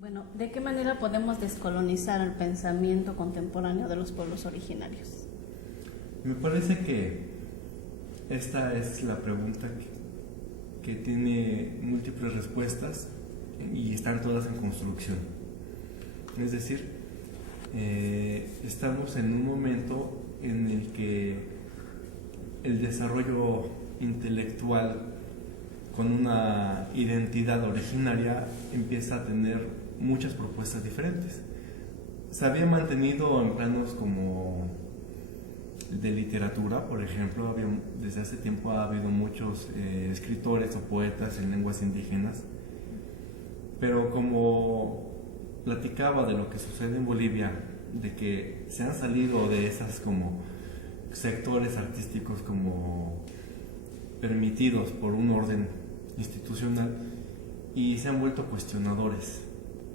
Bueno, ¿de qué manera podemos descolonizar el pensamiento contemporáneo de los pueblos originarios? Me parece que esta es la pregunta que tiene múltiples respuestas y están todas en construcción. Es decir, estamos en un momento en el que el desarrollo intelectual con una identidad originaria empieza a tener muchas propuestas diferentes. Se había mantenido en planos como de literatura, por ejemplo, desde hace tiempo ha habido muchos escritores o poetas en lenguas indígenas, pero como platicaba de lo que sucede en Bolivia, de que se han salido de esas como sectores artísticos como permitidos por un orden institucional y se han vuelto cuestionadores.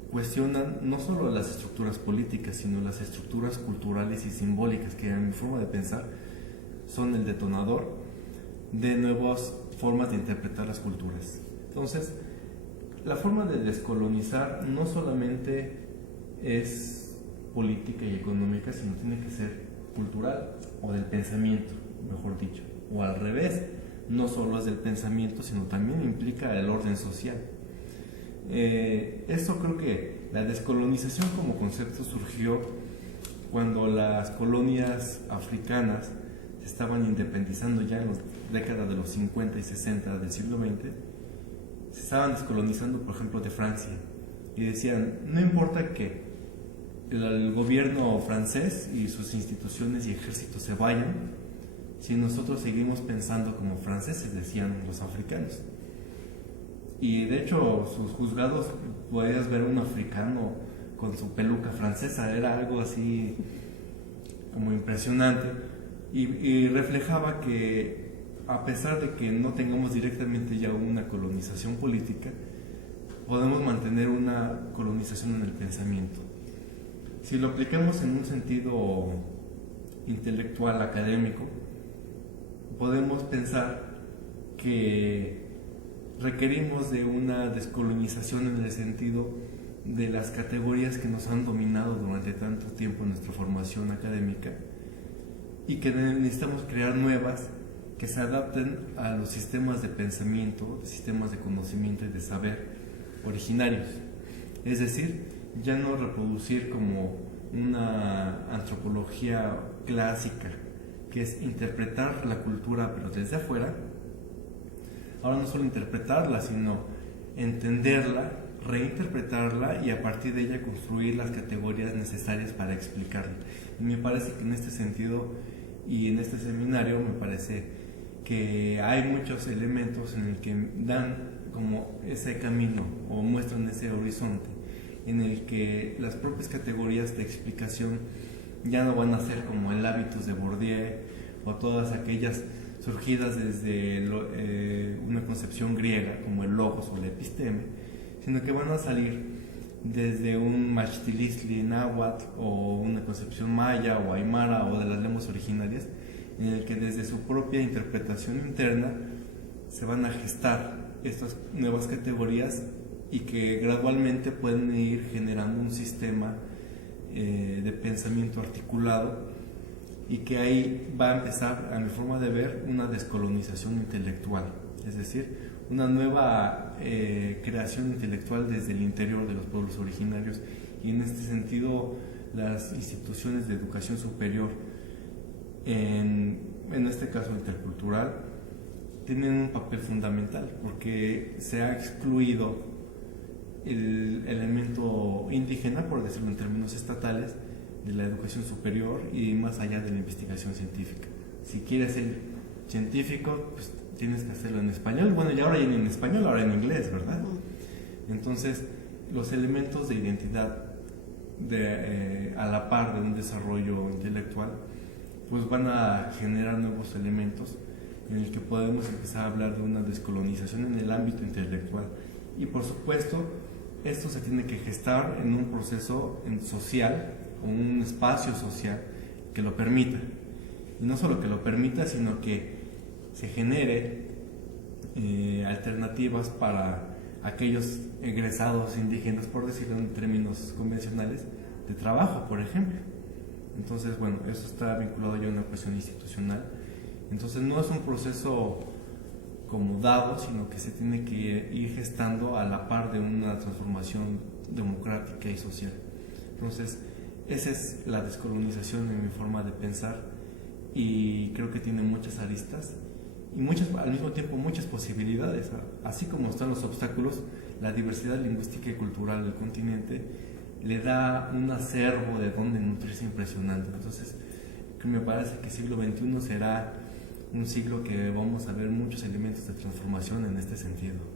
Cuestionan no solo las estructuras políticas, sino las estructuras culturales y simbólicas que en mi forma de pensar son el detonador de nuevas formas de interpretar las culturas. Entonces, la forma de descolonizar no solamente es política y económica, sino tiene que ser cultural o del pensamiento, mejor dicho, o al revés, no solo es del pensamiento, sino también implica el orden social. Esto creo que la descolonización como concepto surgió cuando las colonias africanas se estaban independizando ya en las décadas de los 50 y 60 del siglo XX. Se estaban descolonizando, por ejemplo, de Francia, y decían, no importa que el gobierno francés y sus instituciones y ejércitos se vayan, si nosotros seguimos pensando como franceses, decían los africanos. Y de hecho sus juzgados podías ver un africano con su peluca francesa, era algo así como impresionante, y reflejaba que a pesar de que no tengamos directamente ya una colonización política, podemos mantener una colonización en el pensamiento. Si lo aplicamos en un sentido intelectual, académico, podemos pensar que requerimos de una descolonización en el sentido de las categorías que nos han dominado durante tanto tiempo en nuestra formación académica y que necesitamos crear nuevas que se adapten a los sistemas de pensamiento, sistemas de conocimiento y de saber originarios. Es decir, ya no reproducir como una antropología clásica, que es interpretar la cultura pero desde afuera. Ahora no solo interpretarla, sino entenderla, reinterpretarla y a partir de ella construir las categorías necesarias para explicarla. Y me parece que en este sentido y en este seminario me parece que hay muchos elementos en el que dan como ese camino o muestran ese horizonte en el que las propias categorías de explicación ya no van a ser como el hábitus de Bourdieu o todas aquellas surgidas desde una concepción griega como el logos o la episteme, sino que van a salir desde un Maxtilistli náhuatl o una concepción maya o aymara o de las lenguas originarias, en el que desde su propia interpretación interna se van a gestar estas nuevas categorías y que gradualmente pueden ir generando un sistema de pensamiento articulado, y que ahí va a empezar, a mi forma de ver, una descolonización intelectual, es decir, una nueva creación intelectual desde el interior de los pueblos originarios. Y en este sentido las instituciones de educación superior, en este caso intercultural, tienen un papel fundamental porque se ha excluido el elemento indígena, por decirlo en términos estatales, de la educación superior y más allá de la investigación científica. Si quieres ser científico, pues tienes que hacerlo en español. Bueno, ya ahora ya en español, ahora en inglés, ¿verdad? Entonces, los elementos de identidad a la par de un desarrollo intelectual, pues van a generar nuevos elementos en el que podemos empezar a hablar de una descolonización en el ámbito intelectual. Y por supuesto, esto se tiene que gestar en un proceso social, un espacio social que lo permita, y no solo que lo permita, sino que se genere alternativas para aquellos egresados indígenas, por decirlo en términos convencionales, de trabajo, por ejemplo. Entonces, bueno, eso está vinculado ya a una cuestión institucional. Entonces no es un proceso como dado, sino que se tiene que ir gestando a la par de una transformación democrática y social. Entonces, esa es la descolonización en mi forma de pensar, y creo que tiene muchas aristas y al mismo tiempo muchas posibilidades. Así como están los obstáculos, la diversidad lingüística y cultural del continente le da un acervo de donde nutrirse impresionante. Entonces, me parece que el siglo XXI será un siglo que vamos a ver muchos elementos de transformación en este sentido.